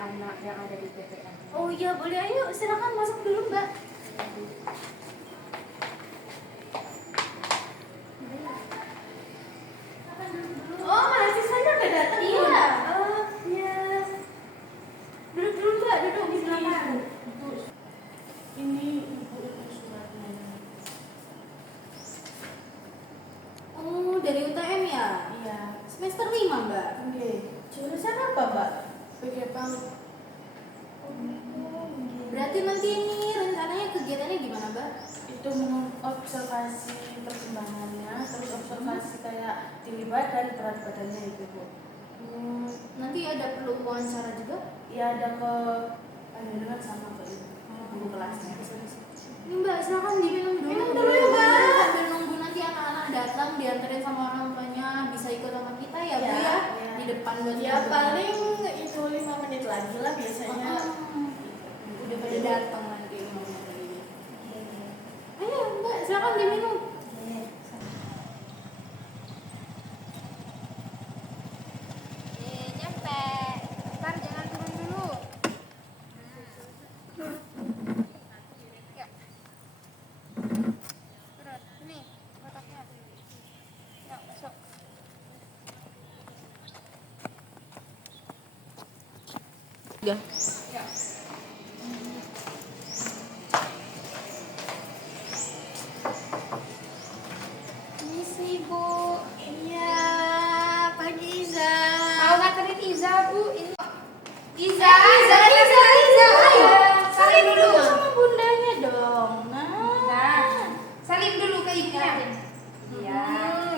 anak yang ada di PPM. Oh iya boleh, ayo silakan masuk dulu Mbak. Oh mahasiswanya udah datang. Iya. Oh iya. Duduk dulu Mbak, duduk silakan. Ini ibu itu suratnya. Oh dari UTM ya? Iya. Semester 5 Mbak. Oke. Jurusan apa Mbak? Pakai pang. Berarti nanti ini rencananya kegiatannya gimana Mbak? Itu observasi perkembangannya, terus observasi kayak tinggi badan, berat badannya itu bu. Nanti ada perlu wawancara juga? Ya ada ke pandangan sama ke ibu guru kelasnya. Ini Mbak silakan diminum dulu. Minum dulu ya Mbak. Sambil nunggu nanti anak-anak datang diantarin sama orang tuanya, bisa ikut sama kita ya Bu ya. Di depan buat Ya paling itu 5 menit lagi lah biasanya. udah pada datang nanti 5 menit lagi. Ayo Mbak silakan diminum. Nyampe. Ntar jangan turun dulu. Ya. Turun. Ini kotaknya. Ya, masuk. Ya. Misi, Bu. Iya, pagi Iza. Mau nganterin Iza, Bu. Ini Iza. Ayo. Salim dulu. Sama bundanya dong. Nah, salim dulu ke ibunya. Iya.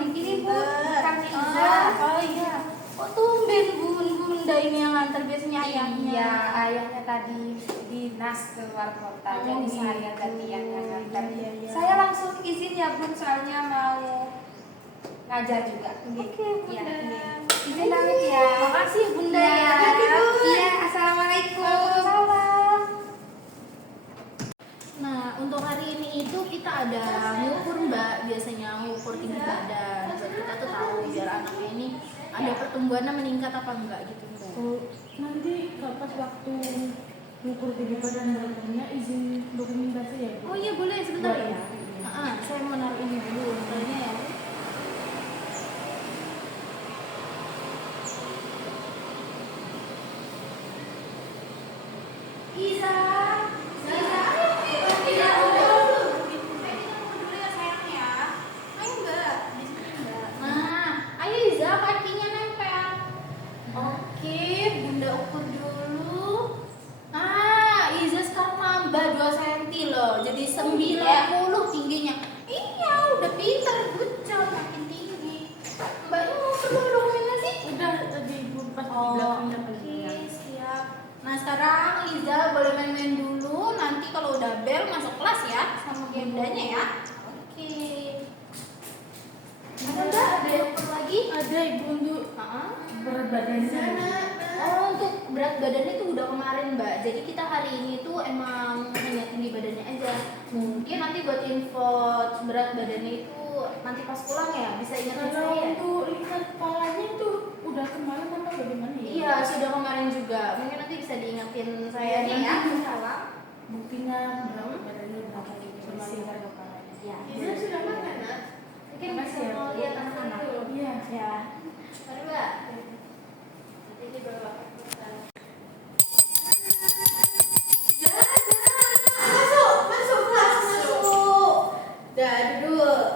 Ini Bu, kami Iza. Oh iya. Kok tumben bunda ini yang nganter biasanya ayahnya? Iya, ayahnya tadi dinas ke luar kota, Oh, jadi gitu. saya gantian yang nganter. Iya, iya. Saya langsung izin ya Bun, soalnya mau ngajar juga. Oke, Iya, Bunda. ini. Izin pamit ya. Makasih Bunda Iya, ya. Hati, Bu. iya, assalamualaikum. Salam. Nah, untuk hari ini itu kita ada ngukur Mbak, biasanya ngukur tinggi badan. Buat kita tuh tahu biar anaknya ini ada pertumbuhannya meningkat apa enggak gitu Mbak. Oh, nanti pas waktu ngukur tinggi badan badannya izin dokumentasi ya bu? Oh iya boleh sebentar Boleh, ya. ya. Saya mau naruh ini dulu mobilnya ya. Iza, ayo Iza, kakinya nempel. Oke, Bunda ukur dulu. Iza sekarang nambah 2 cm loh, jadi 90 tingginya. Iya, udah pinter, good job, makin tinggi. Mbaknya mau perlu dokumennya sih? Udah tadi ibu pas di Oh, belakangnya oke, paling siap. Nah sekarang Iza boleh main-main dulu. Nanti kalau udah bel masuk kelas ya sama bundanya ya. Oke. Ada Mbak? Ada yang perlu lagi? ada ibu untuk berat badannya. Oh untuk berat badannya itu udah kemarin Mbak. Jadi kita hari ini tuh emang hanya tinggi badannya aja. Mungkin nanti buat info berat badannya itu nanti pas pulang ya bisa ingetin Kalau saya. untuk lihat kepalanya itu udah kemarin apa bagaimana ya? Iya sudah kemarin juga. Mungkin nanti bisa diingetin saya nih ya. Salam. Buktinya berapa badannya berapa gitu sama lihat kepalanya. Ya. Iza sudah makan, Nak? Mungkin Makasih bisa ya, mau Bu. lihat anak-anak. Iya. Ya. Mari Mbak. Nanti ini bawa makan. Masuk kelas, masuk. Dah duduk.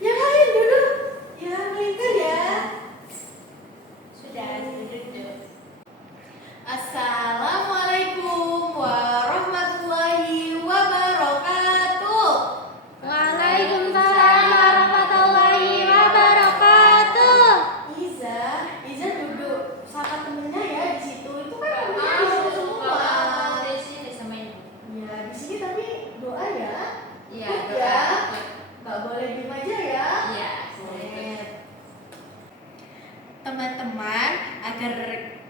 Yang lain duduk. Yang lain kan ya. Sudah duduk. Assalamualaikum warahmatullahi wabarakatuh. Waalaikumsalam warahmatullahi wabarakatuh. Iza duduk sama temennya ya di situ. Itu kan temennya di situ semua. Ya di sini tapi doa ya. Iya, Ikut doa. ya. Gak boleh diem aja ya. Iya. Teman-teman, agar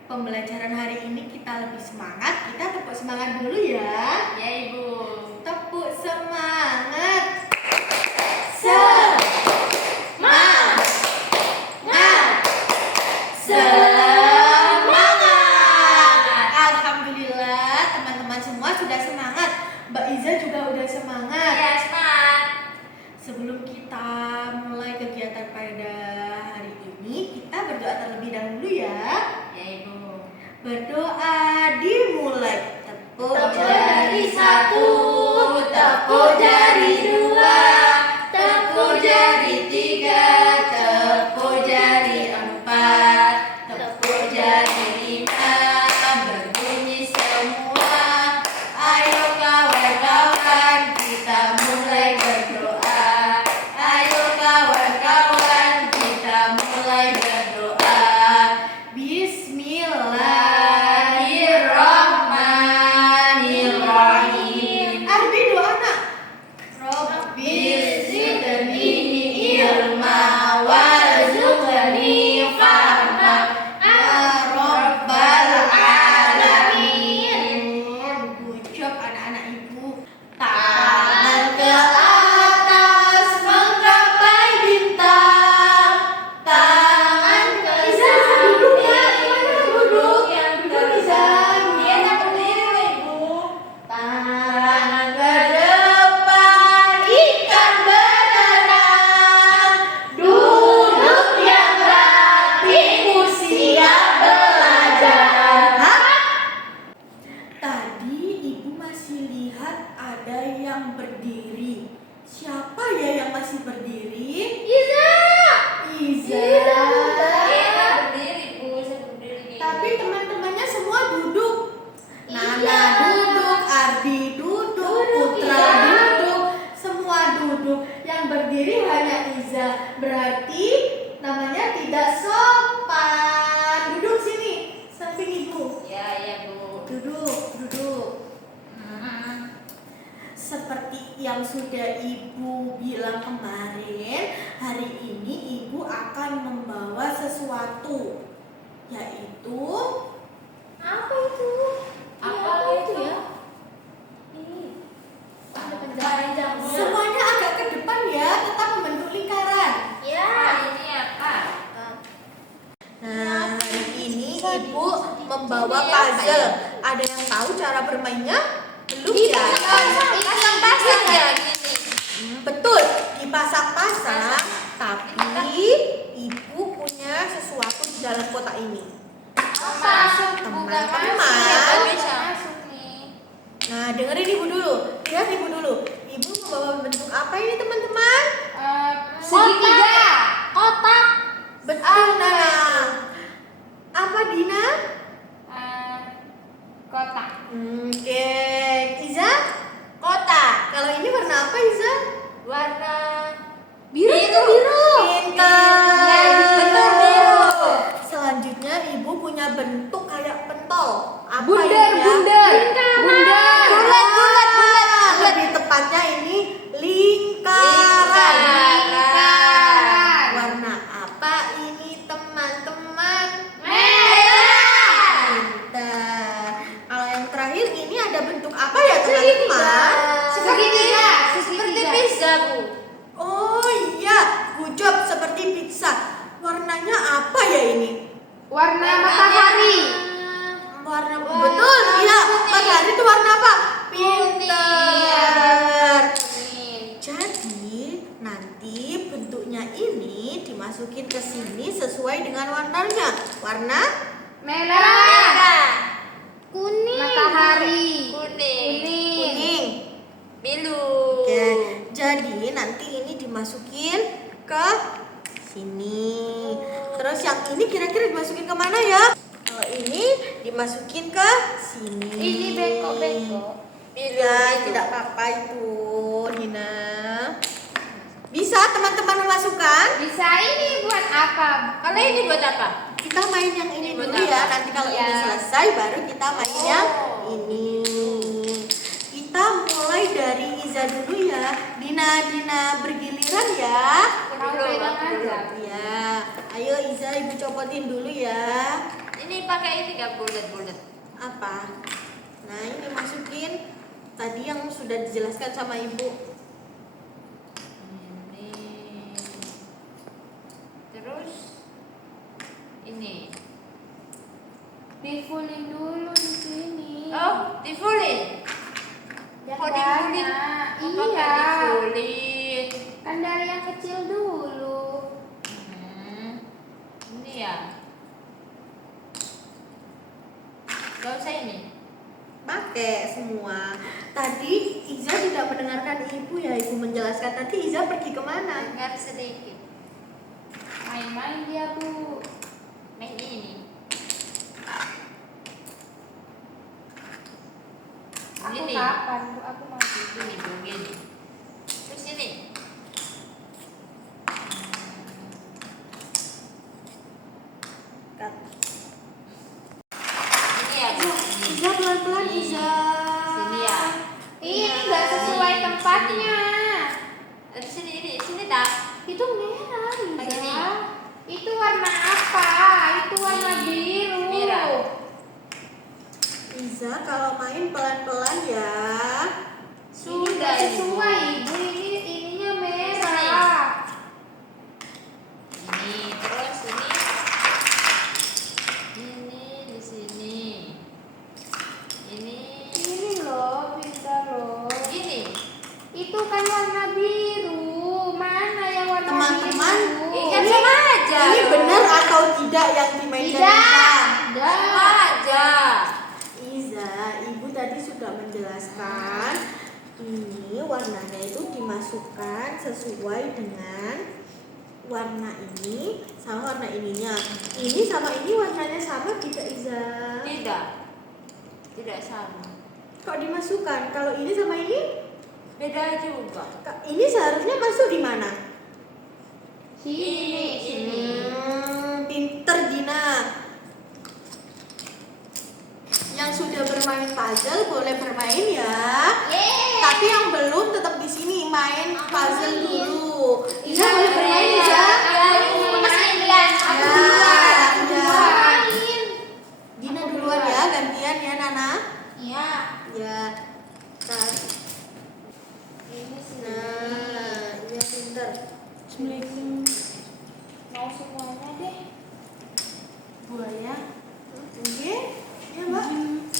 pembelajaran hari ini kita lebih semangat, kita tepuk semangat dulu ya. Ya Ibu. Tepuk semangat. Semangat. Semangat. Berdoa dimulai. Tepuk jari satu, tepuk jari dua, tepuk jari tiga, tepuk jari empat, tepuk jari lima, berbunyi semua. Ayo kawan-kawan, kita mulai berdoa. Ayo kawan-kawan, kita mulai berdoa. Bismillahirrahmanirrahim. Arbi doa nak. Rabbi zidni ilma warzuqni fahma ya rabbal alamin. Good job anak-anak ibu. Tangan ke atas menggapai bintang. Tangan ke samping duduk yang terzang. Dia tak berdiri ibu. Tangan ke depan ikan berenang. Duduk yang rapi usia belajar. Tadi ibu masih lihat ada yang berdiri. Siapa ya yang masih berdiri? Iza. Tapi teman-temannya semua duduk. Nana duduk, Ardi duduk, Putra duduk, semua duduk. Yang berdiri hanya Iza. Berarti namanya tidak sopan. Duduk sini, samping ibu. Ya Bu. Duduk. Seperti yang sudah ibu bilang kemarin, hari ini ibu akan membawa sesuatu, yaitu Apa itu? Apa itu ya? semuanya agak ke depan ya, tetap membentuk lingkaran. Ya, ini apa? Nah, hari ini ibu membawa puzzle. Ada yang tahu cara bermainnya? Belum ya? Pasang-pasang ya gini. Betul, dipasang-pasang. Tapi ibu punya sesuatu di dalam kotak ini. Teman-teman. Bisa masuk nih. Nah, dengerin ibu dulu. Lihat ibu dulu. Ibu membawa bentuk apa ini teman-teman? Segitiga. Kotak. Betul, Nana. Apa Dina? Kotak. Oke, Iza? Kotak. Kalau ini warna apa Iza? Warna Biru itu biru. Pintar. Betul, biru. Selanjutnya ibu punya bentuk kayak pentol. Apa Bundar, ini ya? bundar. Bulat. Lebih tepatnya ini lingkaran. Lingkaran. Warna apa ini teman-teman? Merah. Pintar. Kalau yang terakhir ini ada bentuk apa ya teman-teman? Segitiga. Seperti pizza, Bu. Oh iya, good job, seperti pizza. Warnanya apa ya ini? Warna matahari. Warna betul, iya. Matahari itu warna apa? Pintar. Jadi nanti bentuknya ini dimasukin ke sini sesuai dengan warnanya. Warna Merah. Kuning. Matahari. kuning. Biru. Oke, jadi nanti ini dimasukin ke sini. Terus yang ini kira-kira dimasukin ke mana ya? Kalau ini dimasukin ke sini. Ini bengkok-bengkok. Ya, tidak apa-apa itu, Nina. Bisa teman-teman memasukkan? Bisa ini buat apa? Kalau ini buat apa? Kita main yang ini Buat dulu ya. apa? Nanti kalau Ya. ini selesai baru kita main yang ini. Kita mulai dari Iza dulu ya. Dina bergiliran ya. Dulu, aja. Ya, ayo Iza ibu copotin dulu ya. Ini pakai ini nggak bulat-bulat? Apa? Nah ini masukin tadi yang sudah dijelaskan sama ibu. Ini. Terus ini. Difulin dulu di sini. Oh, difulin. Ya Kok difulin? banyak. Oh, pakai Iya. difulin. Kan dari yang kecil dulu. Ini ya. Gak usah ini. Pakai semua. Tadi Iza tidak mendengarkan ibu ya, ibu menjelaskan. Nanti Iza pergi kemana? Dengar sedikit. Main-main dia Bu. Main ini. Aku Gini. kapan? Bu? Aku mau Gini Bu, gini. Terus ini. Kat. Ini ya Bu. Ini. Iza pelan-pelan Ini. Iza. Sini ya. Ini nggak sesuai tempatnya. Di sini tak. Itu merah, Lagi nih. Iza. Itu warna apa? Itu warna Ini. biru. Merah. Iza kalau main pelan-pelan ya. Sudah Ini sesuai, Ibu. Ininya merah. Ini terus ini di sini. Ini loh, pintar loh. Gini. Itu kan warna biru. Mana yang warna Teman-teman, biru? Kan sama aja. Ini benar atau tidak yang dimainkan Tidak. Iza? Sama aja. Iza, ibu tadi sudah menjelaskan ini warnanya itu dimasukkan sesuai dengan warna ini sama warna ininya. Ini sama ini warnanya sama tidak Iza? Tidak. Tidak sama. Kok dimasukkan? Kalau ini sama ini, Beda juga. ini seharusnya masuk di mana? Sini, sini. Pinter Dina. Yang sudah bermain puzzle boleh bermain ya. Yeay. Tapi yang belum tetap di sini main puzzle dulu. Iza Iya, boleh bermain boleh. Iza? Masih duluan. Aku Ya, duluan. Aku ya. duluan. Dina duluan ya, gantian ya Nana. Iya. Ya. Tar. Ini sih. Nah, iya pinter. Assalamualaikum. Mau semuanya deh. Buaya. Oke. Ya Mbak. Izin,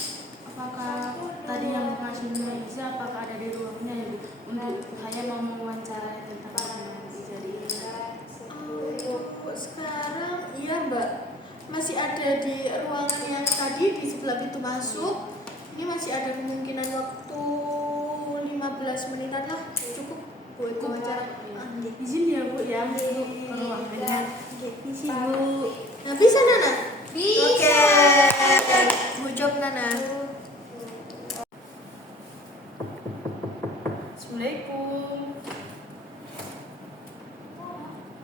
apakah tadi yang ngasih nama Iza apakah ada di ruangnya ya Bu? Untuk saya mau mewawancara tentang perkembangan Iza di Untuk sekarang iya Mbak, masih ada di ruangan yang tadi di sebelah pintu masuk. Ini masih ada kemungkinan waktu 15 menitan lah, cukup buat wawancara. Izin ya Bu ya untuk ke ruangannya. Isi Bu. Nah bisa Nana? Bisa. Oke. Good job Nana. Assalamualaikum.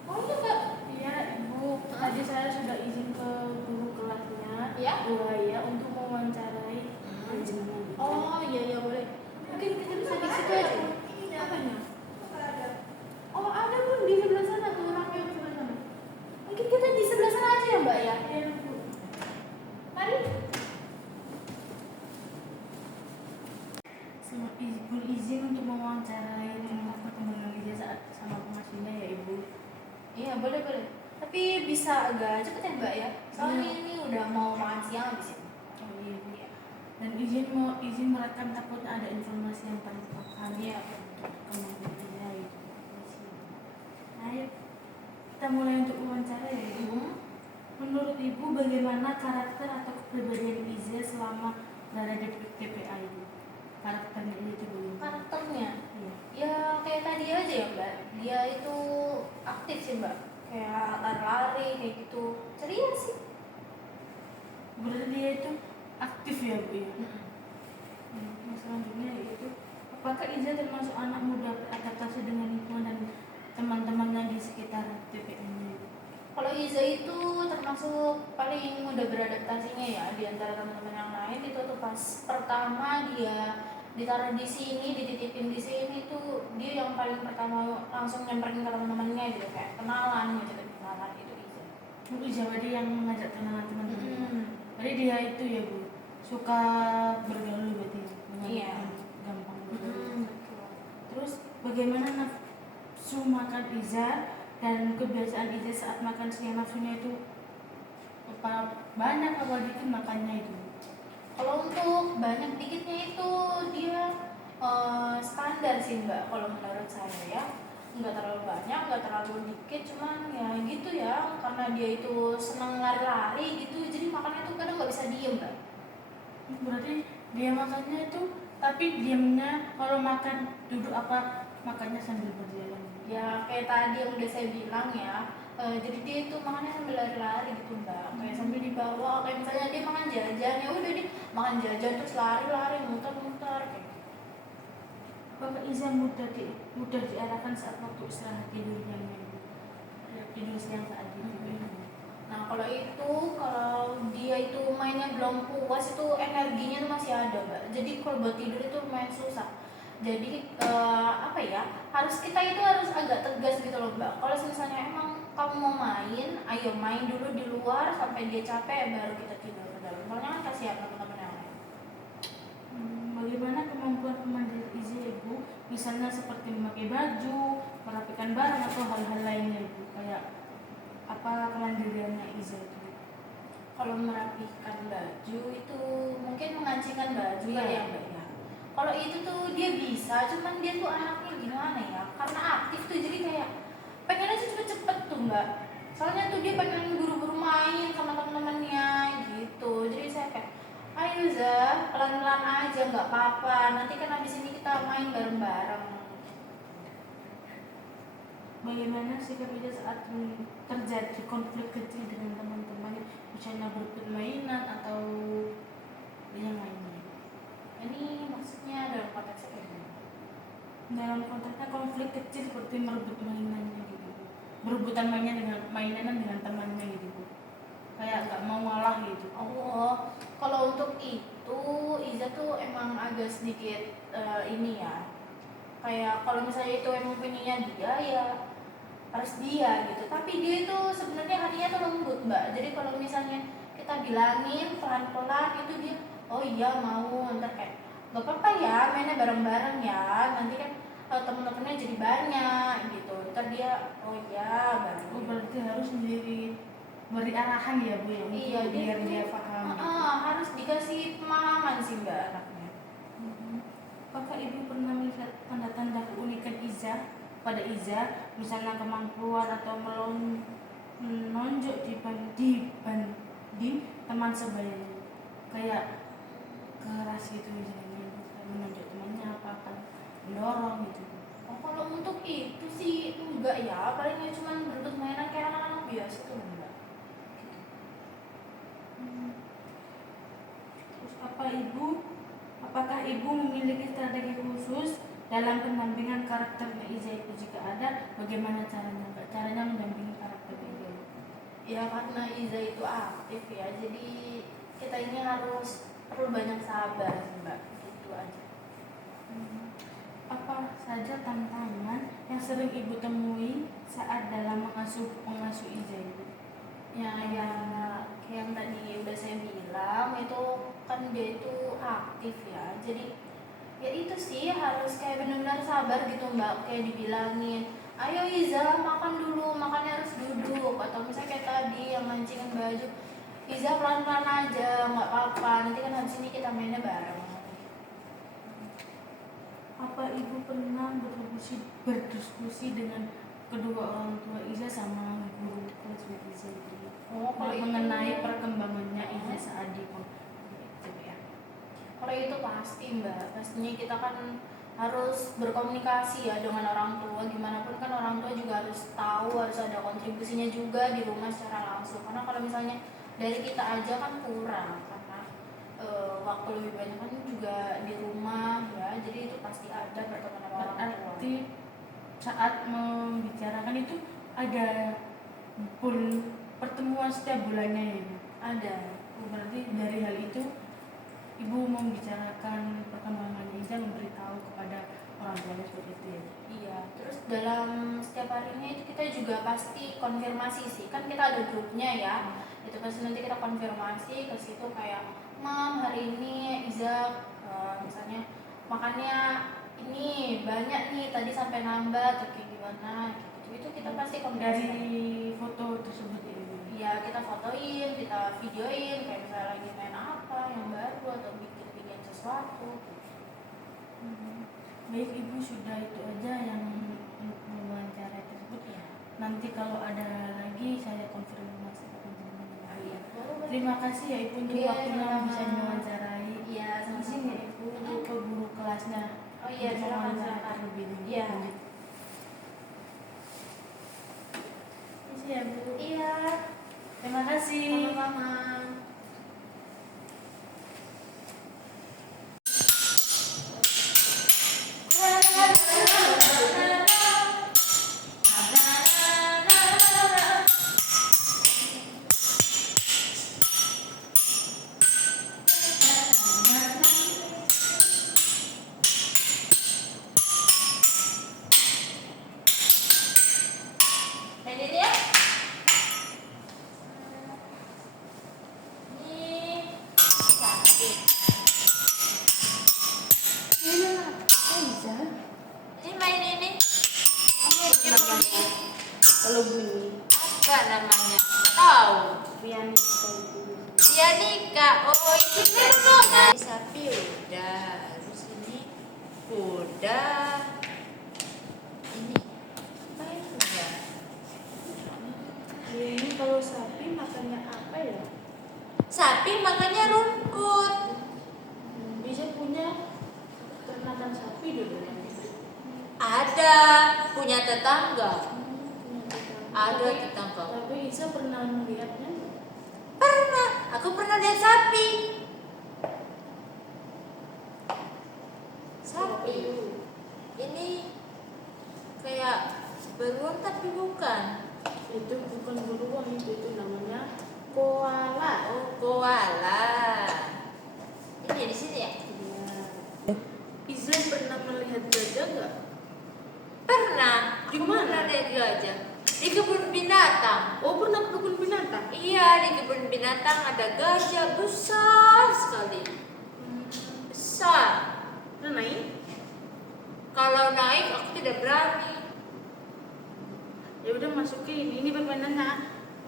Oh iya Kak. Iya Ibu, tadi saya sudah izin ke guru kelasnya Ya. Buaya untuk mewawancarai panjenengan. Oh iya iya boleh. Mungkin kita bisa di situ aja. Apanya? Oh ada pun di sebelah sana tuh orang yang sebelah sana. Mungkin kita di sebelah sana aja ya Mbak ya. Iya Bu. Mari. Sama Ibu izin untuk mewawancarai tentang perkembangan Iza saat sama pengasihnya ya Ibu. Iya, boleh. Tapi bisa agak cepet ya Mbak ya. Soalnya ini udah mau makan siang di sini. Oh iya Bu. Dan izin merekam takutnya ada informasi yang paling paham ya untuk perkembangan Iza itu. Nah, yuk. Kita mulai untuk wawancara ya Ibu. Menurut Ibu bagaimana karakter atau kepribadian Iza selama berada di TPA Ibu? Karakternya itu bagaimana? Karakternya Iya. ya kayak tadi aja ya Mbak. Dia itu aktif sih Mbak. Kayak lari-lari kayak gitu. Ceria sih. Berarti dia itu aktif ya Bu ya? Nah, selanjutnya yaitu apakah Iza termasuk anak muda beradaptasi dengan lingkungan dan teman-temannya di sekitar TPA-nya? Kalau Iza itu termasuk paling mudah beradaptasinya ya di antara teman-teman yang lain. Itu tuh pas pertama dia ditaruh di sini, dititipin di sini tuh dia yang paling pertama langsung nyamperin ke teman-temannya gitu, kayak kenalan, ngajakin kenalan itu Iza. Bu Iza berarti yang mengajak kenalan teman-teman. Hmm. Berarti dia itu ya Bu suka bergaul berarti dengan Iya. gampang bergaul. Hmm. Terus bagaimana nafsu makan Iza dan kebiasaan Iza saat makan siang, nafsunya itu apa banyak apa dikit makannya itu? Kalau untuk banyak dikitnya itu dia standar sih Mbak kalau menurut saya ya. Nggak terlalu banyak, nggak terlalu dikit, cuman ya gitu ya, karena dia itu senang lari-lari gitu, jadi makannya tuh kadang nggak bisa diem Mbak. Berarti dia makannya itu, tapi diamnya kalau makan duduk apa makannya sambil berjalan? Ya kayak tadi yang udah saya bilang ya, jadi dia itu makannya sambil lari-lari gitu mbak, kayak sambil dibawa, kayak misalnya dia makan jajan ya udah dia makan jajan terus lari-lari muter-muter kayak gitu. Bapak Iza mudah diarahkan saat waktu istirahat tidurnya, tidur siang saat itu. Nah kalau dia itu mainnya belum puas itu energinya tuh masih ada mbak. Jadi kalau buat tidur itu lumayan susah. Jadi apa ya, kita itu harus agak tegas gitu loh mbak. Kalau misalnya emang kamu mau main, ayo main dulu di luar sampai dia capek baru kita tidur ke dalam. Soalnya kan kasihan teman-teman yang lain. Bagaimana kemampuan kemandirian Iza ibu? Misalnya seperti memakai baju, merapikan barang atau hal-hal lainnya ibu. Kayak apa kemandiriannya Iza itu? Kalau merapikan baju itu mungkin mengancingkan baju Iya. kali ya mbak ya. Kalau itu tuh dia bisa, cuman dia tuh anaknya gimana ya? Karena aktif tuh jadi kayak pengen aja cepet-cepet tuh mbak. Soalnya tuh dia pengen buru-buru main sama temen-temennya gitu. Jadi saya kayak, ayo Za, pelan-pelan aja nggak apa-apa. Nanti kan habis ini kita main bareng-bareng. Bagaimana sikap Iza saat terjadi konflik kecil dengan teman-teman, misalnya berebut mainan atau yang lainnya? Ini maksudnya dalam konteks kayak gimana? Dalam konteksnya konflik kecil seperti merebut mainannya gitu, berebutan mainan dengan temannya gitu bu, kayak nggak mau ngalah gitu. Oh, kalau untuk itu Iza tuh emang agak sedikit ini ya. Kayak kalau misalnya itu emang pengennya dia ya harus dia gitu. Tapi dia itu sebenarnya hatinya tuh lembut mbak. Jadi kalau misalnya kita bilangin pelan-pelan itu dia, oh iya mau, ntar kayak gak apa-apa ya mainnya bareng-bareng ya. Nanti kan temen-temennya jadi banyak gitu. Ntar dia, oh iya baru. Oh, berarti harus sendiri beri arahan ya bu ya, Iya, biar tuh, dia paham gitu. harus dikasih pemahaman sih mbak anaknya. Apakah ibu pernah melihat tanda-tanda keunikan Iza pada Iza, misalnya kemampuan atau menonjok dibanding teman sebayanya, kayak keras gitu misalnya, menonjok temannya apa mendorong gitu? Oh, kalau untuk itu sih enggak ya, palingnya cuma berebut mainan kayak anak-anak biasa tuh enggak. Terus apakah ibu memiliki strategi khusus dalam pendampingan karakternya Iza itu? Jika ada, bagaimana caranya mendampingi karakter Iza? Ya karena Iza itu aktif ya, jadi kita ini harus perlu banyak sabar sih mbak, gitu aja. Apa saja tantangan yang sering ibu temui saat dalam mengasuh Iza itu? Ya kayak yang tadi udah saya bilang itu kan dia itu aktif ya, jadi ya itu sih harus kayak benar-benar sabar gitu mbak, kayak dibilangin ayo Iza makan dulu, makannya harus duduk, atau misalnya kayak tadi yang mancingin baju, Iza pelan-pelan aja nggak apa-apa, nanti kan habis ini kita mainnya bareng. Apa ibu pernah berdiskusi dengan kedua orang tua Iza sama guru kelas Iza itu? Oh, kalau itu Mengenai perkembangannya Iza saat di itu ya. Kalau itu pasti mbak, pastinya kita kan harus berkomunikasi ya dengan orang tua. Gimana pun kan orang tua juga harus tahu, harus ada kontribusinya juga di rumah secara langsung. Karena kalau misalnya dari kita aja kan kurang, karena waktu lebih banyak kan juga di rumah ya. Jadi itu pasti ada pertemuan orang tua. Berarti saat membicarakan itu ada pertemuan setiap bulannya ya ibu? Ada. Berarti dari hal itu ibu membicarakan perkembangan Iza, memberitahu kepada orang tuanya seperti itu ya? Iya, terus dalam setiap harinya itu kita juga pasti konfirmasi sih. Kan kita ada grupnya ya. Itu pasti nanti kita konfirmasi ke situ kayak, "Mam, hari ini Iza misalnya makannya ini banyak nih, tadi sampai nambah atau kayak gimana?" gitu. Itu kita pasti konfirmasi. Dari foto tersebut ya ibu? Iya, kita fotoin, kita videoin kayak misalnya lagi main apa yang baru atau bikin sesuatu. Baik ibu, sudah itu aja yang wawancara tersebut ya. Nanti kalau ada lagi saya konfirmasi ke teman-teman. Iya. Terima kasih ya ibu untuk Iya, waktunya sama-sama. bisa mewawancarai. dulu ke guru kelasnya. Oh iya, Untuk silakan, mewawancara silakan. lebih Iya. lanjut. Isi ya Bu. Iya. Terima kasih. Sama-sama. Ini dia. Ini sapi. Ini main ini. Kalau bunyi Apa namanya? Nggak tahu. pianis kalau bunyi. Pianika. Oh, ini kan sapi udah. Terus ini kuda. Ini apa ini kuda? Ya, ini kalau sapi makannya apa ya? Sapi makannya rumput. Bisa punya ternakan sapi dulu. Ada punya tetangga. Ada tetangga. Tapi Isa pernah melihatnya? Pernah. Aku pernah lihat sapi. Sapi. Ini kayak beruang tapi bukan. Itu bukan beruang, itu namanya koala. Oh, koala. Ini di sini ya? Iya. Izan pernah melihat gajah nggak? Pernah. Di Aku mana? pernah lihat gajah. Di kebun binatang. Oh, pernah ke kebun binatang? Iya, di kebun binatang ada gajah besar sekali. Besar. Pernah naik? Kalau naik aku tidak berani. Ya udah masukin. Ini permainannya.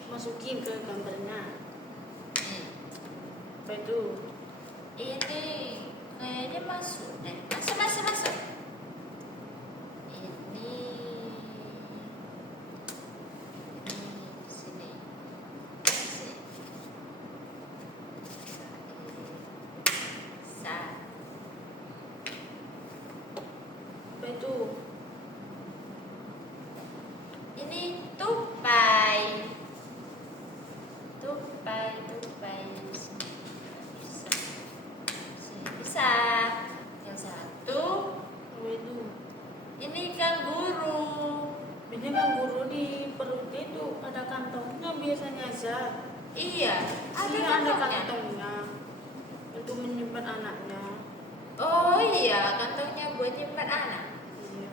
Masukin ke gambarnya. Apa itu? Ini kayaknya masuk deh. Masuk. Ini sini. Sa. Apa itu? Ini tupai. Bisa. Sini bisa. Yang satu. Apa itu? Ini kanguru. Biasanya kanguru di perutnya itu ada kantongnya biasanya aja. Iya, ada Iya, ada kantongnya. kantongnya untuk menyimpan anaknya. Oh iya, kantongnya buat nyimpan anak. Iya.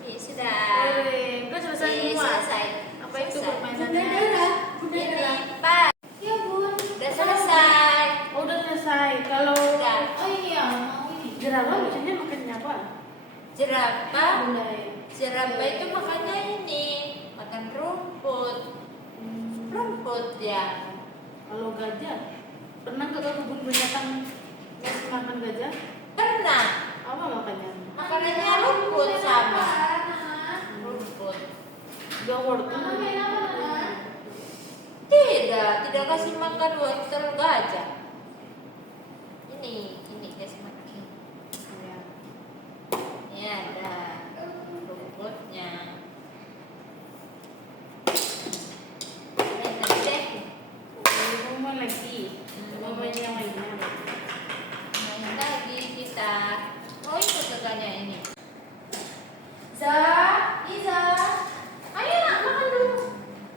Ini sudah. Kan selesai Ini semua. selesai. Apa itu Selesai. permainannya? Ini Pak. Iya bun. Udah selesai. Oh, udah selesai. Kalau Udah. oh iya, mau ini. Jerapah biasanya makannya apa? Jerapah. Gulai. Jerapah itu makannya ini, makan rumput. Rumput ya. Kalau gajah, pernah ke kebun binatang ngasih makan gajah? Pernah. Apa makannya? Makanannya rumput sama. Rumput. Gak wortel. Tidak kasih makan wortel gajah. Ini kasih makan. Iya. Ini ada rumputnya. Ini tadi deh. Mau lagi. Mau main yang lainnya. Main lagi kita. Oh itu kakaknya ini. Iza, ayo nak makan dulu.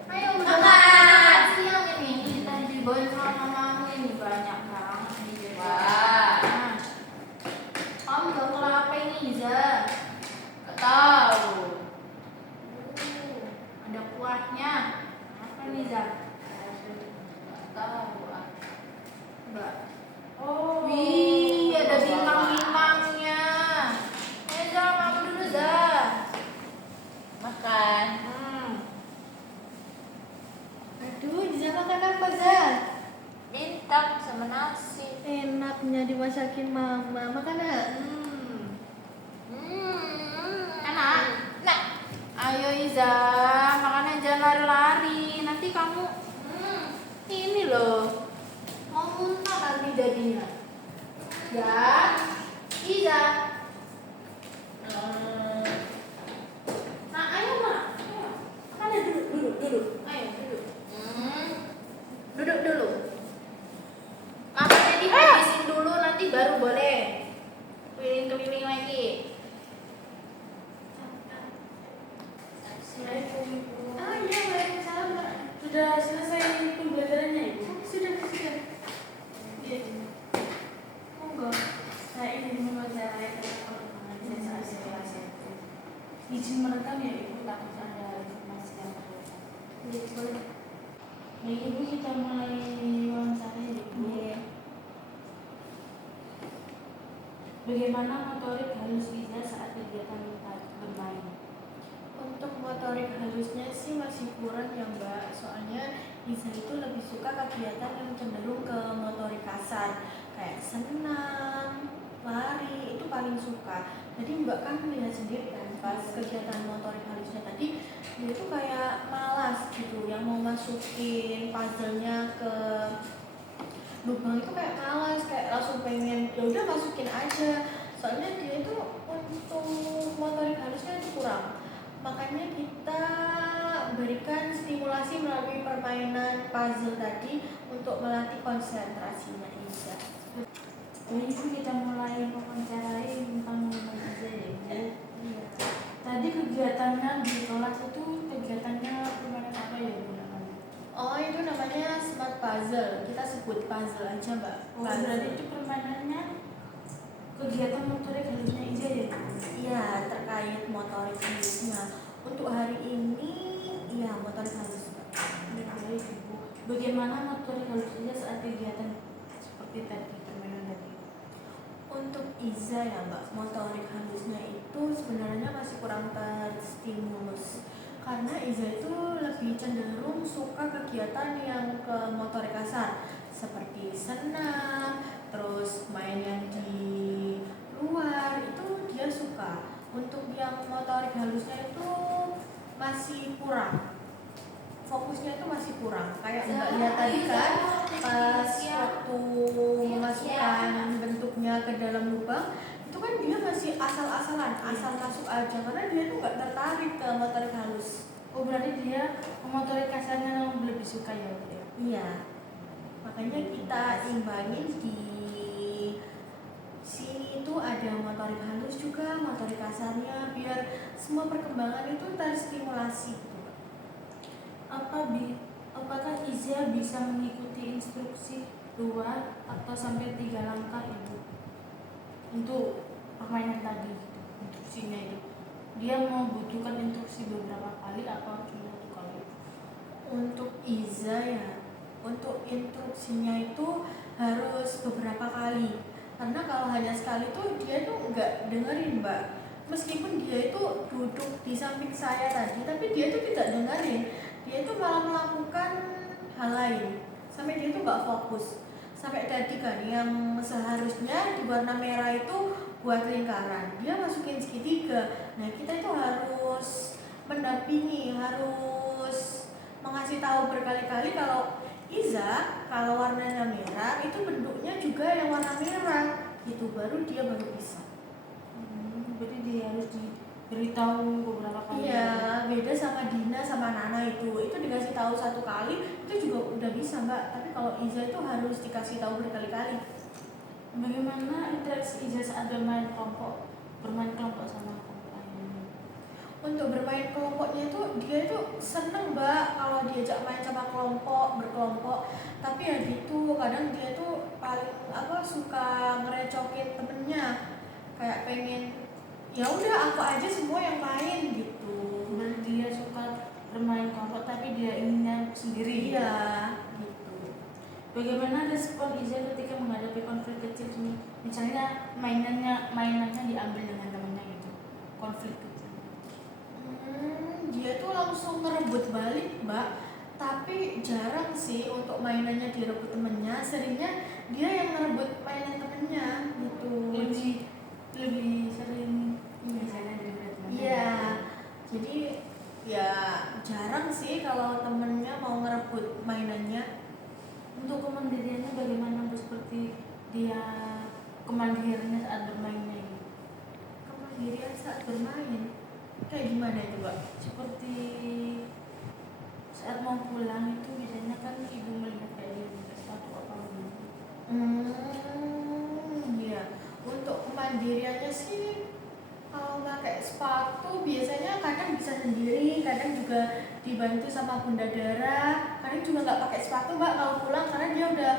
Ayo udah Makan. siang ini. Ini tadi dibawain sama mamamu ini banyak banget di jajan. Wah. Nah, kamu gak kelar apa ini Iza? Gak tahu. Ada kuahnya. Apa nih Iza? Gak tahu. Enggak. Oh. Wih, ada bintang-bintangnya. Iza, makan dulu Iza. Makan. Aduh, Iza makan apa, Zah? Bintang sama nasi. Enaknya dimasakin mama. Makan ah. Enak? Nah. Ayo Iza, makannya jangan lari-lari. Nanti kamu ini loh mau muntah nanti jadinya. Ya, Iza. Nah, ayo mak. Ayo. Makanya duduk. Ayo duduk. Duduk dulu. Makannya dihabisin dulu, nanti baru boleh keliling-keliling lagi. Assalamualaikum Ibu. Ah iya, waalaikumsalam. Mbak. Sudah selesai pembelajarannya Ibu? Sudah. Iya. Monggo. Saya ingin mewawancarai tentang perkembangan saat situasi itu. Izin merekam ya Ibu, takut ada informasi yang berlebihan. Iya, boleh. Baik Ibu, kita mulai wawancara ya Ibu. Iya. Bagaimana motorik halus Iza saat kegiatan bermain? Untuk motorik halusnya sih masih kurang ya Mbak. Soalnya Iza itu lebih suka kegiatan yang cenderung ke motorik kasar, kayak senam, lari, itu paling suka. Jadi Mbak kan lihat sendiri kan pas kegiatan motorik halusnya tadi, dia itu kayak malas gitu, yang mau masukin puzzle-nya ke lubang itu kayak malas, kayak langsung pengen ya udah masukin aja. Soalnya dia itu untuk motorik halusnya itu kurang. Makanya kita berikan stimulasi melalui permainan puzzle tadi untuk melatih konsentrasinya Iza. Ini Ibu, kita mulai mewawancarai tentang momen Iza ya Ibu. Iya. Tadi kegiatannya di kelas itu kegiatannya permainan apa ya Ibu namanya? Oh itu namanya smart puzzle. Kita sebut puzzle aja Mbak. Oh, berarti itu permainannya kegiatan motorik halusnya Iza ya Ibu? Iya, terkait motorik halusnya. Untuk hari ini iya motorik halus. Baik Ibu. Bagaimana motorik halus Iza saat kegiatan seperti tadi permainan tadi? Untuk Iza ya Mbak, motorik halusnya itu sebenarnya masih kurang terstimulus. Karena Iza itu lebih cenderung suka kegiatan yang ke motorik kasar, seperti senam, terus main yang di luar, itu dia suka. Untuk yang motorik halusnya itu masih kurang, fokusnya itu masih kurang. Kayak Mbak lihat tadi kan, pas waktu memasukkan bentuknya ke dalam lubang, itu kan dia masih asal-asalan, asal masuk aja, karena dia tuh nggak tertarik ke motorik halus. Oh, berarti dia motorik kasarnya yang lebih suka ya Bu ya? Iya, makanya kita imbangin di sini itu ada motorik halus juga, motorik kasarnya, biar semua perkembangan itu terstimulasi gitu. Apakah Iza bisa mengikuti instruksi 2 atau sampai 3 langkah Ibu untuk permainan tadi gitu, instruksinya itu? Dia mau butuhkan instruksi beberapa kali atau cuma 1 kali? Untuk Iza ya, untuk instruksinya itu harus beberapa kali. Karena kalau hanya sekali tuh dia tuh nggak dengerin Mbak. Meskipun dia itu duduk di samping saya tadi, tapi dia tuh tidak dengerin. Dia itu malah melakukan hal lain. Sampai dia tuh nggak fokus. Sampai tadi kan yang seharusnya di warna merah itu buat lingkaran, dia masukin segitiga. Nah kita itu harus mendampingi, harus mengasih tahu berkali-kali kalau Iza, kalau warnanya merah itu bentuknya juga yang warna merah, itu baru dia baru bisa. Berarti dia harus diberitahu beberapa kali. Iya, beda sama Dina sama Nana itu dikasih tahu 1 kali itu juga udah bisa Mbak. Tapi kalau Iza itu harus dikasih tahu berkali-kali. Bagaimana interaksi Iza saat bermain kelompok sama kelompok lainnya? Untuk bermain kelompoknya itu dia itu seneng Mbak kalau diajak main sama berkelompok. Tapi ya gitu, kadang dia tuh paling suka ngerecokin temennya, kayak pengen ya udah aku aja semua yang main gitu. Berarti dia suka bermain kelompok tapi dia inginnya sendiri. Iya gitu. Bagaimana respon Iza ketika menghadapi konflik kecil, misalnya mainannya diambil dengan temannya gitu, konflik kecil? Dia tuh langsung ngerebut balik Mbak. Tapi jarang sih untuk mainannya direbut temennya. Seringnya dia yang ngerebut mainan temennya gitu. Lebih sering misalnya daripada temannya. Iya. Jadi ya jarang sih kalau temennya mau ngerebut mainannya. Untuk kemandiriannya bagaimana Bu? Seperti dia kemandiriannya saat bermainnya ini. Kemandirian saat bermain kayak gimana itu, Mbak? Seperti saat mau pulang itu biasanya kan ibu melihat kayak gini sepatu apa gitu. Iya. Untuk kemandiriannya sih kalau pakai sepatu biasanya kadang bisa sendiri, kadang juga dibantu sama bunda Dara. Kadang juga nggak pakai sepatu, Mbak, kalau pulang karena dia udah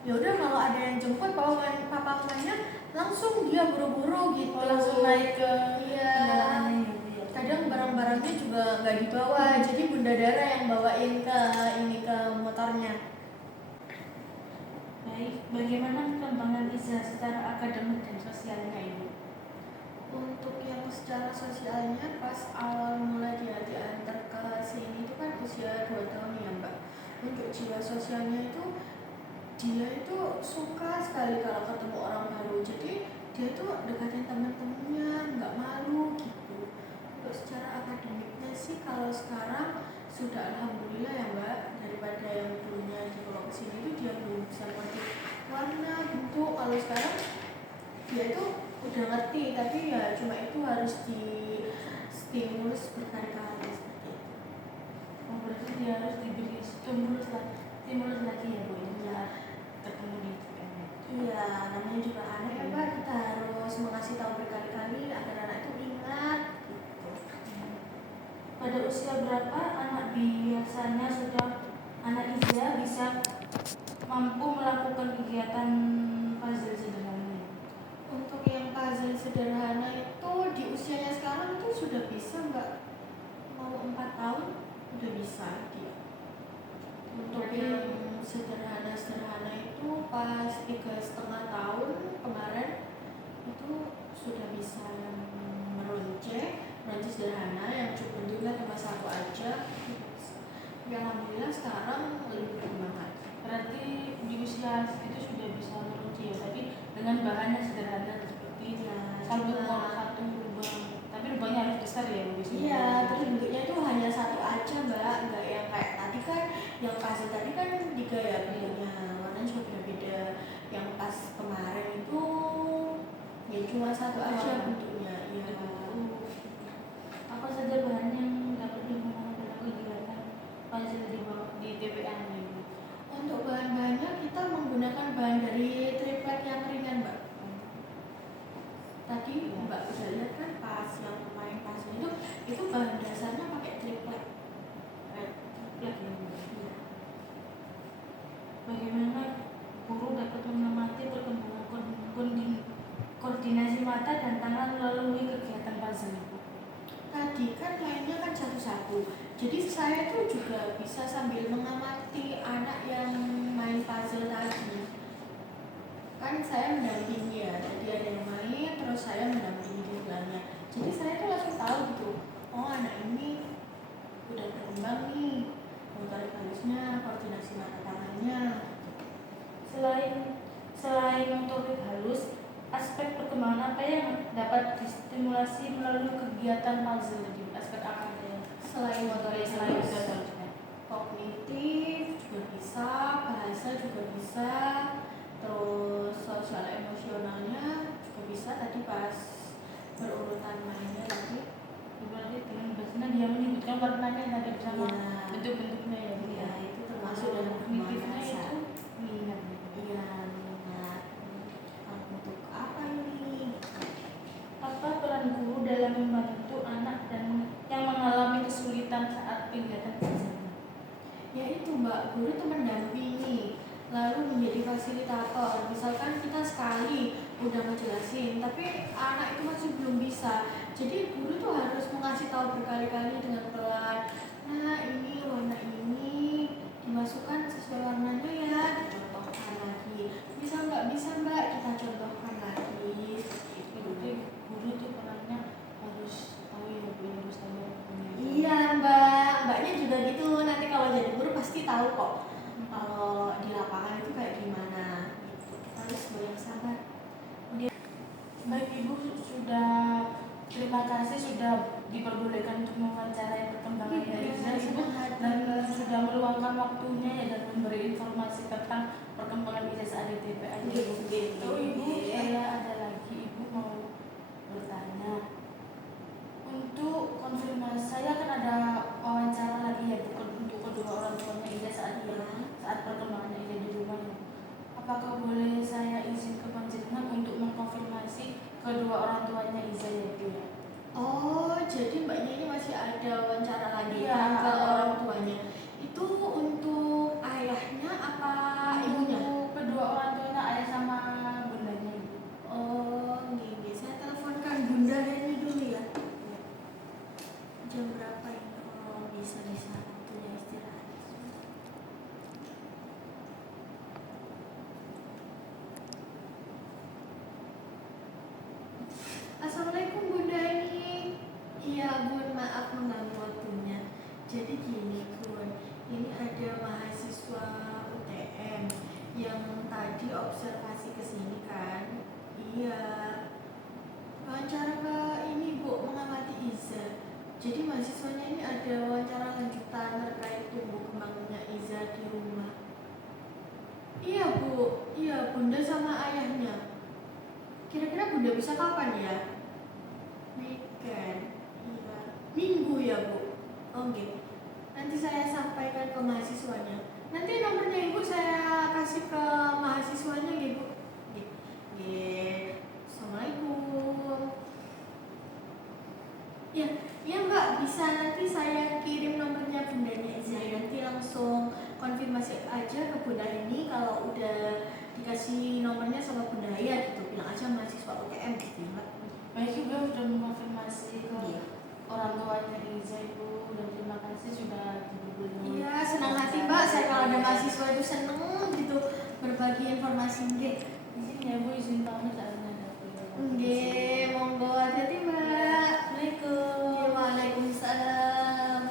ya udah kalau ada yang jemput papa mamanya langsung dia buru-buru gitu. Oh, langsung naik ke Iya. kendaraannya ya, Bu, ya. Kadang barang-barangnya juga nggak dibawa, jadi bunda Dara yang bawain ke motornya. Baik, bagaimana perkembangan Iza secara akademik dan sosialnya Ibu? Untuk yang secara sosialnya pas awal mulai dia diantar ke sini itu kan usia 2 tahun ya, Mbak. Untuk jiwa sosialnya itu dia itu suka sekali kalau ketemu orang baru. Jadi dia itu dekatin teman-temannya, nggak malu gitu. Untuk secara akademiknya sih kalau sekarang sudah alhamdulillah ya, Mbak, daripada yang dulunya dibawa ke sini itu dia belum bisa ngerti warna, bentuk. Kalau sekarang dia itu udah ngerti, tapi ya cuma itu harus di stimulus berkali-kali seperti itu. Oh, berarti dia harus diberi stimulus lagi ya Bu, ini saat ketemu di TPM. Iya, namanya juga anak ya, Mbak, kita harus mengasih tahu berkali-kali agar anak itu ingat gitu. Pada usia berapa anak Iza bisa mampu melakukan kegiatan puzzle sederhana? Untuk yang puzzle sederhana itu di usianya sekarang itu sudah bisa, Mbak. Mau 4 tahun udah bisa dia. Untuk yang sederhana itu pas 3,5 tahun kemarin itu sudah bisa meronce sederhana yang cukup bentuknya cuma satu aja. Ya, alhamdulillah sekarang lebih berkembang. Berarti di usia itu sudah bisa meruji ya, tapi dengan bahan yang sederhana seperti satu lubang, tapi lubangnya harus besar ya Bu? Iya, terus bentuknya itu hanya satu aja, Mbak, nggak yang kayak tadi kan, yang puzzle tadi kan 3 ya bentuknya, warnanya juga beda-beda. Yang pas kemarin itu ya cuma satu aja bentuknya. Iya. Apa saja bahan yang dapat digunakan dalam kegiatan puzzle di TPA ini? Untuk bahan-bahannya kita menggunakan bahan dari triplek yang ringan, Mbak. Tadi Mbak udah lihat kan pas yang main puzzle itu bahan dasarnya pakai triplek. Triplek ya Bu. Iya. Bagaimana guru dapat mengamati perkembangan koordinasi mata dan tangan melalui kegiatan puzzle itu? Tadi kan mainnya kan satu-satu, jadi saya tuh juga bisa sambil mengamati anak yang main puzzle tadi. Kan saya mendampingi ya, jadi ada yang main terus saya mendampingi di sebelahnya. Jadi saya tuh langsung tahu gitu, oh anak ini udah berkembang nih motorik halusnya, koordinasi mata tangannya. Selain motorik halus, aspek perkembangan apa yang dapat distimulasi melalui kegiatan puzzle tadi? Aspek apa saja? Selain motorik Selain halus, motorik kognitif juga bisa, bahasa juga bisa, terus sosial emosionalnya juga bisa. Tadi pas berurutan mainnya tadi. berarti dengan bahasanya dia menyebutkan warnanya yang ada bersama bentuk-bentuknya ya. Iya, itu termasuk dalam kognitifnya bahasa. itu minat. Iya, minat. Untuk apa ini? Apa peran guru dalam membantu anak dan yang mengalami kesulitan saat kegiatan puzzle? Ya itu, Mbak, guru itu mendampingi, lalu menjadi fasilitator. Misalkan kita sekali udah ngejelasin, tapi anak itu masih belum bisa. Jadi guru tuh harus mengasih tahu berkali-kali dengan pelan. Nah, ini warna ini dimasukkan sesuai warnanya ya, dicontohkan lagi. Bisa nggak bisa, Mbak, kita contohkan lagi. Jadi guru tuh perannya harus tahu ya Bu, harus tahu. Iya, mbaknya juga gitu. Nanti kalau jadi guru pasti tahu kok kalau di lapangan itu kayak gimana. Gitu. Kita harus banyak sabar. Baik Ibu, terima kasih sudah diperbolehkan untuk mewawancarai perkembangan dari Iza dan sudah meluangkan waktunya ya dan memberi informasi tentang perkembangan Iza saat di TPA. Ibu, saya diobservasi ke sini kan? Iya. Wawancara ke ini Bu, mengamati Iza. Jadi mahasiswanya ini ada wawancara lanjutan terkait tumbuh kembangnya Iza di rumah. Iya Bu, iya Bunda sama ayahnya. Kira-kira Bunda bisa kapan ya? Weekend. Iya. Minggu ya Bu. Oke. Nanti saya sampaikan ke mahasiswanya. Nanti nomornya Ibu saya kasih ke mahasiswanya ya Bu. Oke. Assalamualaikum. Ya, ya Mbak, bisa nanti saya kirim nomornya bundanya Iza. Nanti langsung konfirmasi aja ke bunda ini kalau udah dikasih nomornya sama bunda ya gitu. Bilang aja mahasiswa UTM gitu ya Mbak. Baik juga sudah mengonfirmasi ke Iya. orang tuanya Iza Ibu, dan terima kasih sudah dihubungi. Iya, senang hati Mbak. Saya kalau ada mahasiswa itu seneng gitu berbagi informasi nggih. Izin ya Bu, izin pamit soalnya ada keperluan. Nggih, monggo hati-hati Mbak. Assalamualaikum. Waalaikumsalam.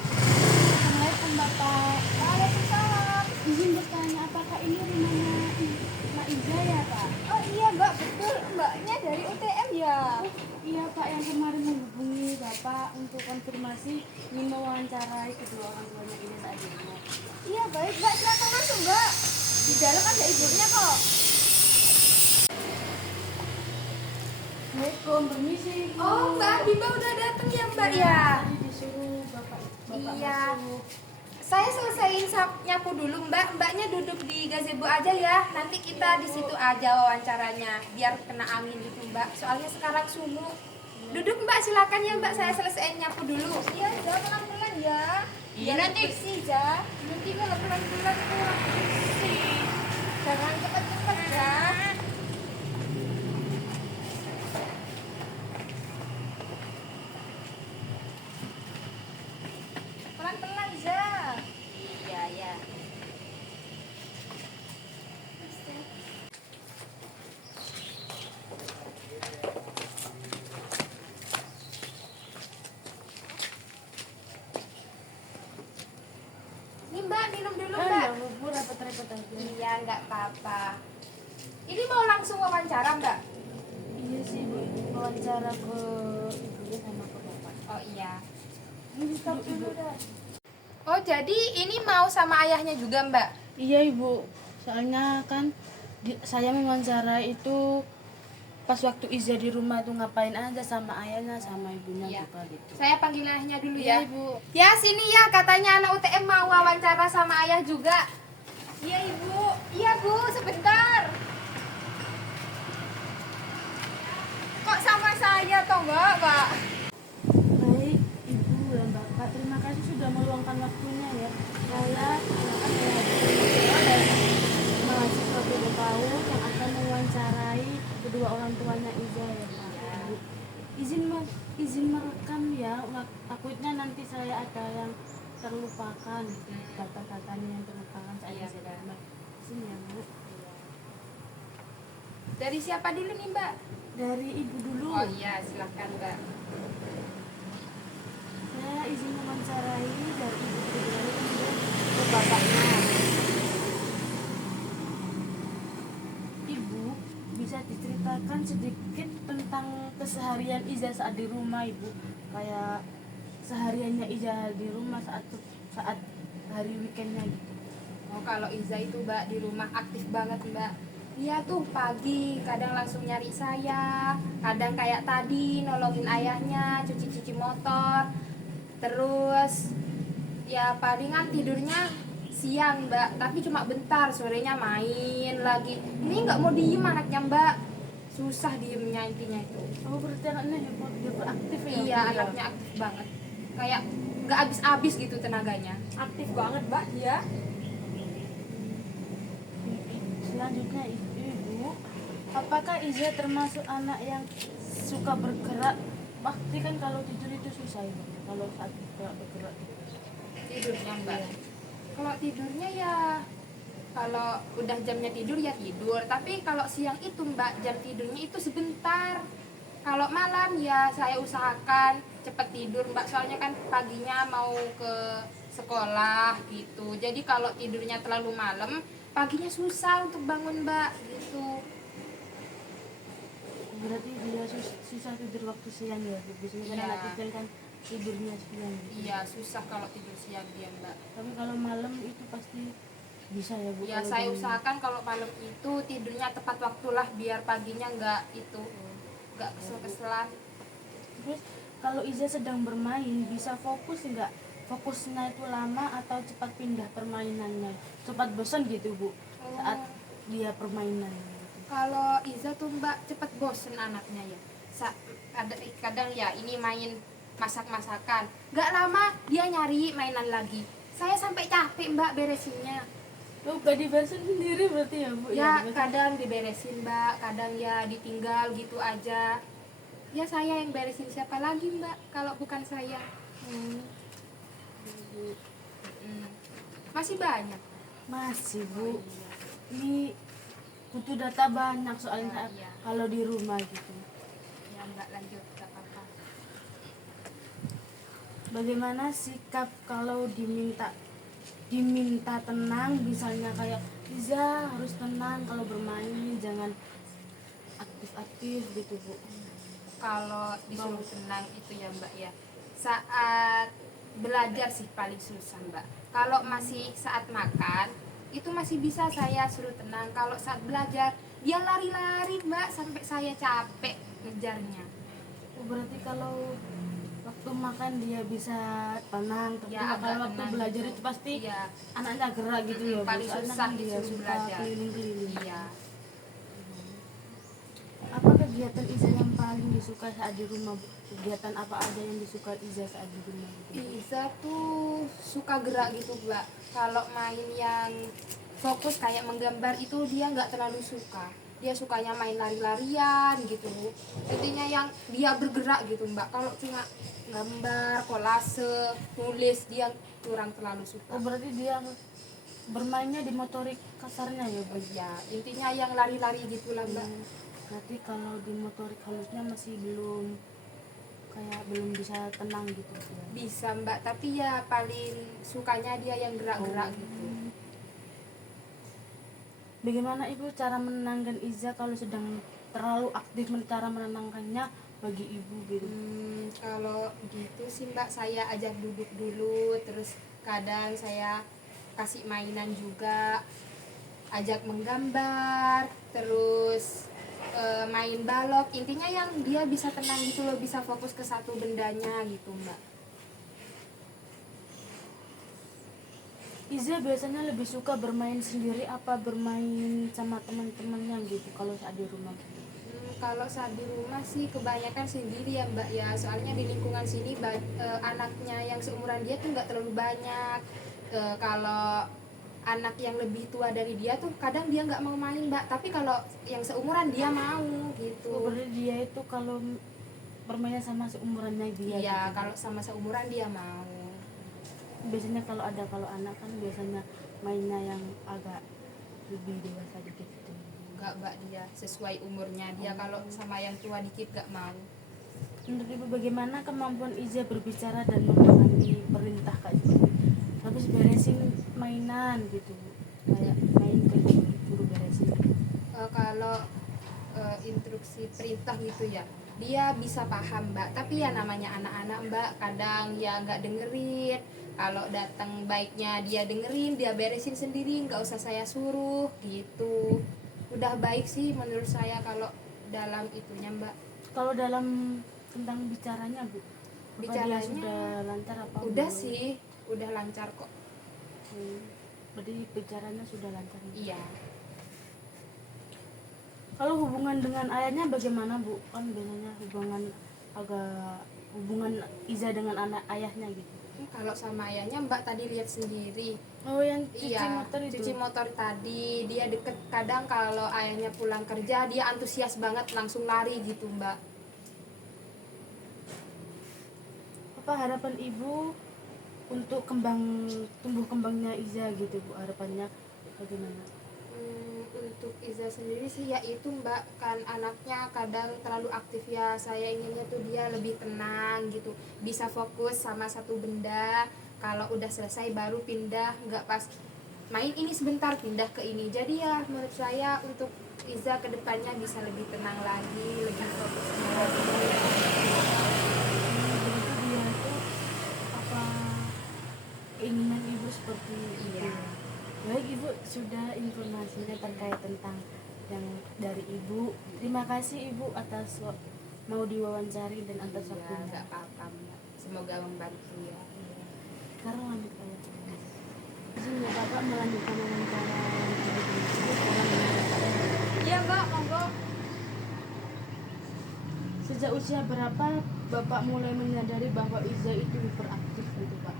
Assalamualaikum Bapak. Waalaikumsalam. Izin bertanya, apakah ini rumahnya Mbak Iza ya Pak? Oh iya Mbak, betul. Mbaknya dari UTM ya? Iya Pak, yang kemarin menghubungi Bapak untuk konfirmasi ingin mewawancarai kedua orang tuanya ini saat di rumah. Iya baik Mbak, silakan masuk Mbak. Di dalam ada ibunya kok. Assalamualaikum, permisi Ibu. Oh Mbak Bimba udah datang ya Mbak ya? Tadi disuruh Bapak Iya. masuk. Saya selesaiin nyapu dulu Mbak. Mbaknya duduk di gazebo aja ya. Nanti kita di situ aja wawancaranya biar kena angin gitu Mbak. Soalnya sekarang sumuk. Duduk Mbak, silakan ya Mbak. Saya selesaiin nyapu dulu. Iya, jangan pelan-pelan ya. Iya, Biar nanti. bersih ya. Nanti kalau pelan-pelan kurang bersih. Jangan cepet-cepet ya. Pelan-pelan ya. Iya ya. Ini Mbak, minum dulu Mbak. Enggak, Bu, repot-repot aja. Iya, nggak apa-apa. Ini mau langsung wawancara Mbak? Iya sih Bu, wawancara ke ibunya sama ke Bapak. Oh iya. Ini stop dulu dah. Oh jadi ini mau sama ayahnya juga Mbak? Iya Ibu, soalnya kan saya mewawancarai itu pas waktu Iza di rumah itu ngapain aja sama ayahnya sama ibunya Iya. juga gitu. Saya panggil ayahnya dulu Iya ya. Ibu. Ya sini ya, katanya anak UTM mau wawancara sama ayah juga. Iya Ibu. Iya Bu, sebentar. Kok sama saya toh Mbak? Baik Ibu dan Bapak, terima kasih sudah meluangkan waktunya ya. Saya akan dan mahasiswa beda tahun yang akan mewawancarai kedua orang tuanya Iza ya Pak. Ibu. Izin merekam ya, takutnya nanti saya ada yang terlupakan, kata-katanya yang terlupakan saat Iya, Iza di benar. rumah. Izin ya Bu. Dari siapa dulu nih Mbak? Dari Ibu dulu. Oh iya, silakan Mbak. Saya izin mewawancarai dari Ibu terlebih dahulu kemudian ke Bapaknya. Ibu, bisa diceritakan sedikit tentang keseharian Iza saat di rumah Ibu? Kayak sehariannya Iza di rumah saat hari weekendnya gitu. Oh kalau Iza itu Mbak di rumah aktif banget Mbak. Iya tuh pagi kadang langsung nyari saya, kadang kayak tadi nolongin ayahnya cuci-cuci motor. Terus ya palingan tidurnya siang Mbak, tapi cuma bentar, sorenya main lagi. Ini nggak mau diem anaknya Mbak, susah diemnya intinya itu. Oh berarti anaknya hyperaktif ya? Iya Bu, ya? anaknya aktif banget, kayak nggak habis-habis gitu tenaganya. Aktif banget Mbak dia. Selanjutnya Ibu, apakah Iza termasuk anak yang suka bergerak, pasti kan kalau tidur itu susah ya, kalau saat bergerak. Tidurnya mbak. Iya. Kalau tidurnya ya kalau udah jamnya tidur ya tidur. Tapi kalau siang itu mbak jam tidurnya itu sebentar. Kalau malam ya saya usahakan cepat tidur mbak. Soalnya kan paginya mau ke sekolah gitu. Jadi kalau tidurnya terlalu malam, paginya susah untuk bangun mbak gitu. Berarti dia susah tidur waktu siang ya, biasanya kan Iya. anak kecil kan tidurnya siang gitu. Iya susah kalau tidur siang dia mbak. Tapi kalau malam itu pasti bisa ya Bu? Ya kalau saya jam- usahakan kalau malam itu tidurnya tepat waktulah biar paginya nggak kesel-keselan. Terus kalau Iza sedang bermain bisa fokus nggak? Fokusnya itu lama atau cepat pindah permainannya? Cepat bosan gitu Bu saat dia permainan gitu. Kalau Iza tuh mbak cepet bosen anaknya ya. Kadang ya ini main masak-masakan, nggak lama dia nyari mainan lagi. Saya sampai capek mbak beresinnya. Tuh gak diberesin sendiri berarti ya Bu? Ya diberesin. kadang diberesin mbak, kadang ya ditinggal gitu aja. Ya saya yang beresin, siapa lagi mbak kalau bukan saya. Hmm. Mm. Masih banyak. Masih Bu, ini butuh data banyak soalnya Iya. kalau di rumah gitu. Ya mbak lanjut, gak apa-apa. Bagaimana sikap kalau diminta tenang, misalnya kayak Iza harus tenang kalau bermain, jangan aktif-aktif gitu Bu. Kalau disuruh tenang itu ya mbak ya, saat belajar sih paling susah mbak. Kalau masih saat makan itu masih bisa saya suruh tenang. Kalau saat belajar dia lari-lari mbak sampai saya capek ngejarnya. Oh, berarti kalau waktu makan dia bisa tenang, tapi Ya, kalau agak waktu tenang belajar gitu. itu pasti Iya. anaknya gerak gitu ya Bu. Paling Soalnya susah kan dia disuruh suka belajar. keliling-keliling. Iya. Apa kegiatan Iza yang paling disuka saat di rumah Bu? Kegiatan apa aja yang disuka Iza saat di rumah gitu? Iza tuh suka gerak gitu mbak. Kalau main yang fokus kayak menggambar itu dia nggak terlalu suka. Dia sukanya main lari-larian gitu. Intinya yang dia bergerak gitu mbak. Kalau cuma gambar, kolase, nulis dia kurang terlalu suka. Oh, berarti dia bermainnya di motorik kasarnya ya Bu? Ya intinya yang lari-lari gitulah mbak. Berarti kalau di motorik halusnya masih belum bisa tenang gitu ya. Bisa mbak, tapi ya paling sukanya dia yang gerak-gerak gitu. Bagaimana Ibu cara menenangkan Iza kalau sedang terlalu aktif, cara menenangkannya bagi Ibu gitu? Kalau gitu sih mbak, saya ajak duduk dulu, terus kadang saya kasih mainan juga, ajak menggambar, terus main balok. Intinya yang dia bisa tenang gitu loh, bisa fokus ke satu bendanya gitu mbak. Iza biasanya lebih suka bermain sendiri apa bermain sama teman-temannya gitu kalau saat di rumah? Kalau saat di rumah sih kebanyakan sendiri ya mbak ya, soalnya di lingkungan sini anaknya yang seumuran dia tuh nggak terlalu banyak. Kalau anak yang lebih tua dari dia tuh kadang dia nggak mau main mbak, tapi kalau yang seumuran dia mau gitu. Oh, berarti dia itu kalau bermainnya sama seumurannya dia Iya, gitu. kalau sama seumuran dia mau. Biasanya kalau anak kan biasanya mainnya yang agak lebih dewasa dikit gitu. Enggak mbak, dia sesuai umurnya dia. Kalau sama yang tua dikit gak mau. Menurut Ibu bagaimana kemampuan Iza berbicara dan memahami perintah Kak Ibu? Habis beresin mainan gitu, kayak main ke guru beresin. Kalau instruksi perintah gitu ya, dia bisa paham mbak, tapi ya namanya anak-anak mbak, kadang ya nggak dengerin. Kalau datang baiknya dia dengerin, dia beresin sendiri, nggak usah saya suruh gitu. Udah baik sih menurut saya kalau dalam itunya mbak. Kalau dalam tentang bicaranya Bu, apa Bicaranya dia sudah lancar apa udah belum? sih, udah lancar kok. Berarti bicaranya sudah lancar. Iya. Kalau hubungan dengan ayahnya bagaimana Bu? Kan biasanya hubungan Iza dengan anak ayahnya gitu. Kalau sama ayahnya mbak tadi lihat sendiri. Oh, yang cuci Iya, motor itu. cuci motor tadi dia deket. Kadang kalau ayahnya pulang kerja dia antusias banget langsung lari gitu mbak. apa harapan ibu untuk tumbuh kembangnya Iza gitu Bu, harapannya bagaimana? Untuk Iza sendiri sih ya itu Mbak, kan anaknya kadang terlalu aktif ya, saya inginnya tuh dia lebih tenang gitu, bisa fokus sama satu benda, kalau udah selesai baru pindah, nggak pas main ini sebentar pindah ke ini. Jadi ya menurut saya untuk Iza kedepannya bisa lebih tenang lagi, lebih fokus lagi. Begitu dia itu apa keinginan ibu seperti itu. Iya. Baik ibu, sudah informasinya terkait tentang yang dari ibu. Terima kasih ibu atas mau diwawancari dan atas Iya, waktunya. nggak apa-apa Mbak, semoga membantu ya. Sekarang lanjut aja. Izin ya Bapak melanjutkan wawancara yang tadi sekarang Iya Mbak, monggo. sejak usia berapa Bapak mulai menyadari bahwa Iza itu hiperaktif gitu Pak?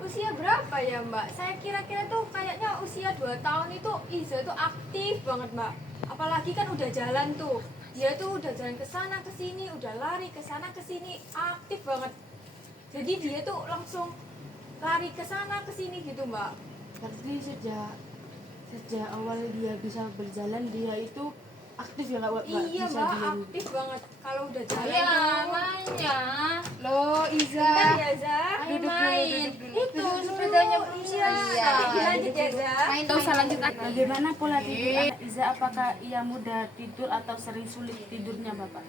Usia berapa ya Mbak? Saya kira-kira tuh kayaknya usia 2 tahun itu Iza tuh aktif banget Mbak. Apalagi kan udah jalan tuh. Dia tuh udah jalan ke sana ke sini, udah lari ke sana ke sini, aktif banget. Jadi dia tuh langsung lari ke sana ke sini gitu Mbak. Berarti sejak awal dia bisa berjalan dia itu aktif ya Kak? Iya bisa Mbak, diem. aktif banget. Kalau udah jalan Iya, tuh. namanya. Loh, Iza. Bentar ya Za. Ayo main. Itu sepedanya belum Iya. selesai. Lanjut ya Za. Main nggak usah lanjut lagi. Bagaimana pola tidur anak Iza? Apakah ia mudah tidur atau sering sulit tidurnya Bapak?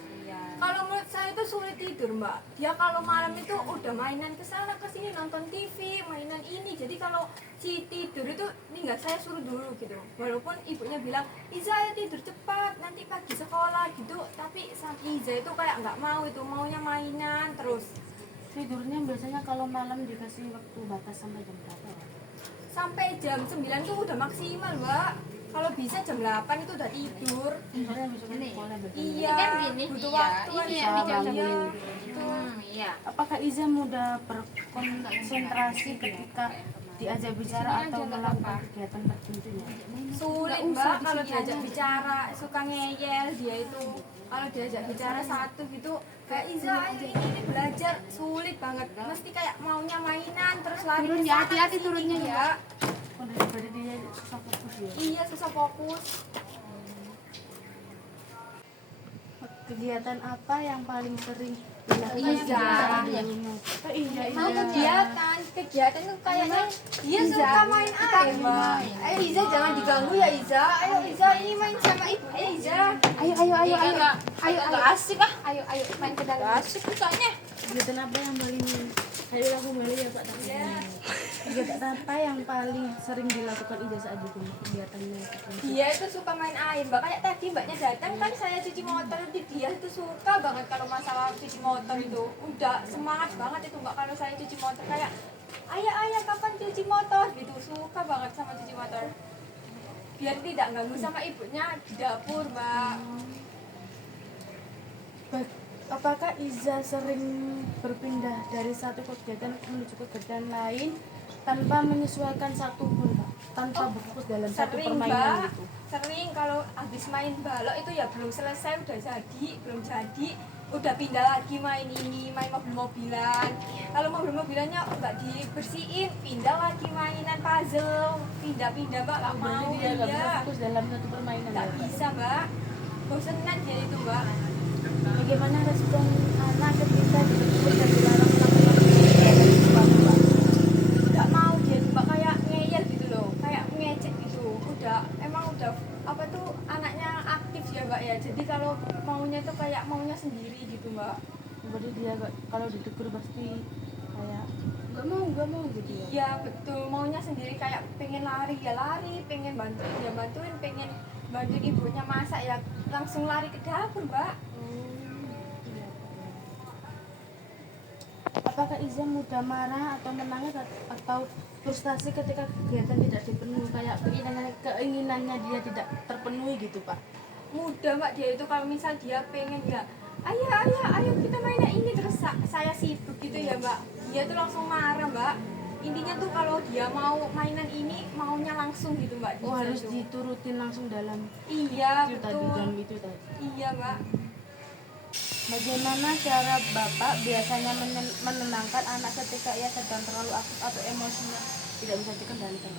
Kalau menurut saya itu sulit tidur Mbak. Dia kalau malam itu udah mainan ke sana ke sini, nonton TV, mainan ini. Jadi kalau si tidur itu ini nggak saya suruh dulu gitu. Walaupun ibunya bilang, Iza ayo tidur cepat, nanti pagi sekolah gitu. Tapi sang Iza itu kayak nggak mau itu, maunya mainan terus. Tidurnya biasanya kalau malam dikasih waktu batas sampai jam berapa ya? Sampai jam 9 tuh udah maksimal Mbak. Kalau bisa jam 8 itu udah tidur. Sore besoknya sekolah berarti. Iya, kan gini, butuh iya, waktu kan ini ya, yang dijam-jam. Iya. Apakah Iza mudah berkonsentrasi ketika diajak bicara Sini atau aja, nggak melakukan apa-apa. kegiatan tertentunya? Sulit Nggak usah Mbak di kalau sini diajak aja. bicara, suka ngeyel dia itu. Kalau diajak bicara satu gitu, kayak Iza ayo ini belajar, sulit banget. Mesti kayak maunya mainan terus lari Turun ke ya, sana, hati-hati ke sini turunnya gitu, ya. Mbak. Oh, daripada dia susah fokus ya. Iya, susah fokus. Kegiatan apa yang paling sering dilakukan Iza. di rumah? Oh iya, Mau iya. kegiatan tuh kayaknya dia suka main air Mbak. Ayo Iza jangan diganggu ya Iza. Ayo Iza ini main sama ibunya Iza. Ayo, asik ah. Ayo, main ke dalam. Asik bukannya. Kegiatan apa yang paling aku balik ya Pak? Kegiatan apa yang paling sering dilakukan Iza saat di rumah? Kegiatannya itu. Dia itu suka main air Mbak. Kayak tadi Mbaknya datang kan saya cuci motor, dia itu suka banget kalau masalah cuci motor itu. Udah semangat banget itu Mbak kalau saya cuci motor kayak ayah kapan cuci motor gitu. Suka banget sama cuci motor. Biar tidak ganggu sama ibunya di dapur Mbak. Apakah Iza sering berpindah dari satu kegiatan menuju kegiatan lain tanpa menyesuaikan satu pun, Pak? Tanpa berfokus dalam satu Sering permainan Mbak, gitu? sering kalau habis main balok itu ya belum selesai udah jadi, belum jadi udah pindah lagi main ini, main mobil-mobilan. Kalau mobil-mobilannya nggak dibersihin, pindah lagi mainan puzzle, pindah-pindah Mbak, nggak Berarti mau dia nggak bisa dia, fokus dalam satu permainan. nggak ya, Pak? bisa Mbak, bosenan dia itu Mbak. Bagaimana respon anak ketika ditegur dan dilarang melakukan kegiatan di sekolah, Pak? Nggak mau dia tuh Mbak, kayak ngeyel gitu loh, kayak ngecek gitu. Emang udah apa tuh anaknya aktif ya Mbak ya, jadi kalau maunya tuh kayak maunya sendiri gitu Mbak. Berarti dia kalau ditegur pasti kayak nggak mau gitu ya? Iya betul, maunya sendiri kayak pengen lari ya lari, pengen bantuin ya bantuin, pengen bantuin ibunya masak ya langsung lari ke dapur Mbak. Apakah Iza mudah marah atau menangis atau frustasi ketika kegiatan tidak dipenuhi, kayak keinginannya dia tidak terpenuhi gitu Pak? Mudah Mbak dia itu kalau misal dia pengen ya ayo kita mainnya ini terus saya sibuk gitu ya Mbak, dia tuh langsung marah Mbak. Intinya tuh kalau dia mau mainan ini maunya langsung gitu Mbak. Oh, Dia harus tuh. diturutin langsung dalam Iya itu tadi, betul. jam itu tadi. Iya Mbak. Bagaimana cara Bapak biasanya menenangkan anak ketika ia sedang terlalu aktif atau emosinya tidak bisa dikendalikan?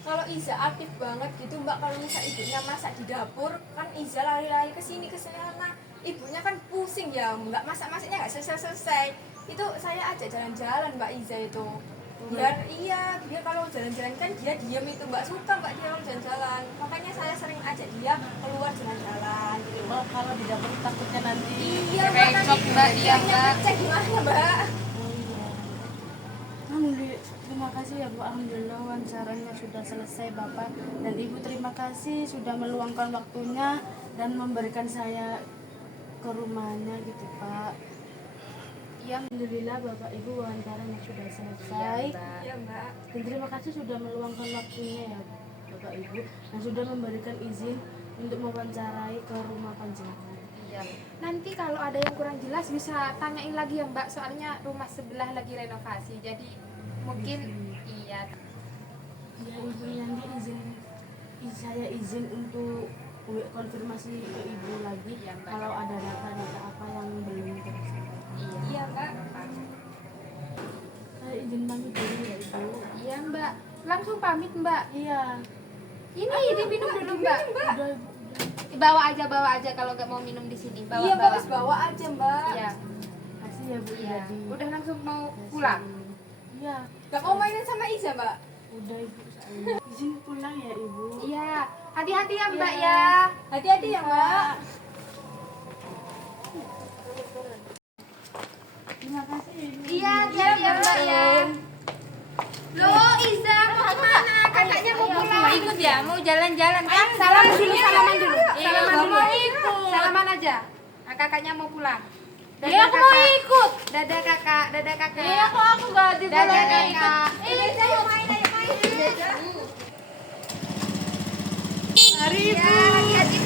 Kalau Iza aktif banget gitu mbak, kalau misal ibunya masak di dapur kan Iza lari-lari ke sini sana, ibunya kan pusing ya, nggak masak-masaknya nggak selesai-selesai. Itu saya ajak jalan-jalan mbak Iza itu, biar kalau jalan-jalan kan dia diam itu mbak, suka mbak dia kalau jalan-jalan, makanya saya sering ajak dia keluar jalan-jalan gitu. Mbak, kalau di dapur takutnya nanti Iya mbak, nanti Mbak, iya, Mbak. pecah gimana mbak? Alhamdulillah, terima kasih ya Bu. Alhamdulillah wawancaranya sudah selesai Bapak dan Ibu. Terima kasih sudah meluangkan waktunya dan memberikan saya ke rumahnya gitu Pak. Ya, Alhamdulillah Bapak Ibu wawancaranya sudah selesai. Iya mbak. Dan terima kasih sudah meluangkan waktunya ya Bapak Ibu dan sudah memberikan izin untuk mewawancarai ke rumah panjenengan. Iya. Nanti kalau ada yang kurang jelas bisa tanyain lagi ya Mbak, soalnya rumah sebelah lagi renovasi. Jadi mungkin iya. Ya Ibu nanti saya izin untuk konfirmasi ke Ibu lagi Iya, Mbak. kalau ada data-data apa yang belum tersampaikan. Iya mbak. Saya izin pamit dulu ya Ibu. Iya Mbak. Langsung pamit Mbak. Iya. Ini diminum dulu Mbak. Udah. Bawa aja kalau nggak mau minum di sini. Bawa. Iya mbak, bawa aja mbak. Iya. Kasih ya Bu. Iya. Jadi. Udah langsung mau pulang. Iya. Gak mau mainin sama Iza mbak? Udah Ibu. Saya izin pulang ya Ibu. Iya. Hati-hati ya Mbak ya. Hati-hati ya mbak. Terima kasih Ibu. Iya, hati-hati ya Mbak ya. Loh, Iza mau kemana? Kakaknya mau pulang. Ikut ya, mau jalan-jalan kan? Salaman dulu. Salaman dulu. Salaman aja. Nah, kakaknya mau pulang. Ya aku mau ikut. Dadah kakak, dadah kakak. Ya aku gak Dadah dibolehin ikut. kakak. Ayo main. Mari, Bu. Hati-hati